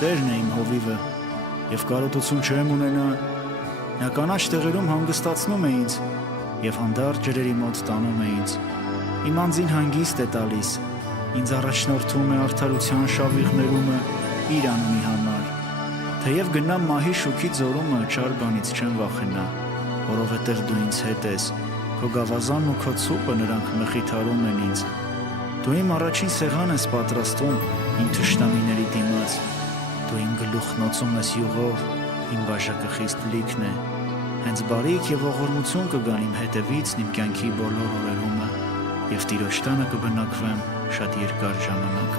Տերն է իմ հովիվը, և կարոտություն չեմ ունենա, նա կանաչ տեղերում հանգստացնում է ինձ, և հանդարտ ջրերի մոտ տանում է ինձ, իմ անձին հանգիստ է տալիս, ինձ առաջնորդում է արդարության շավիղներումը իր անունի համար, թեև գնամ մահի շուքի ձորումը, չար բանից չեմ վախենա, որովհետև դու ինձ հետ ես, քո գավազանն ու քո ցուպը նրանք մխիթարում են ինձ, դու իմ առաջին սեղան ես պատրաստում իմ թշնամիների դիմաց, դու իմ գլուխն օծում ես յուղով, իմ բաժակը խիստ լիքն է, հենց բարիք և ողորմություն կգան իմ հետևից իմ կյանքի բոլոր օրերումը, և Տիրոջ տանը կբնակվեմ շատ երկար ժամանակ։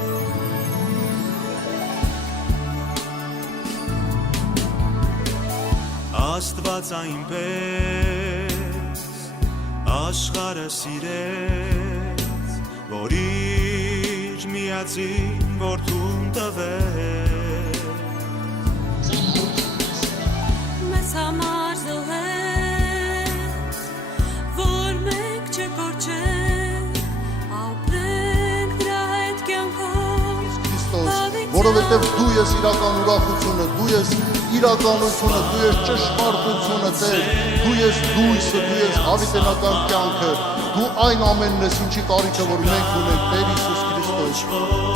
Աստված այնպես աշխարհը սիրեց, որ իր միածին որդուն տվեց, մեզ համար զոհեց, որ մենք չկորչենք, ապրենք դրա հետ կյանքով, որովհետև դու ես իրական ուրախությունը, դու ես իրականությունը, դու ես ճշմարտությունը, Տեր, դու ես լույսը, դու ես հավիտենական կյանքը, դու այն ամենն ես, ինչի կարիքը որ մենք ունենք, Տեր Հիսուս Քրիստոս։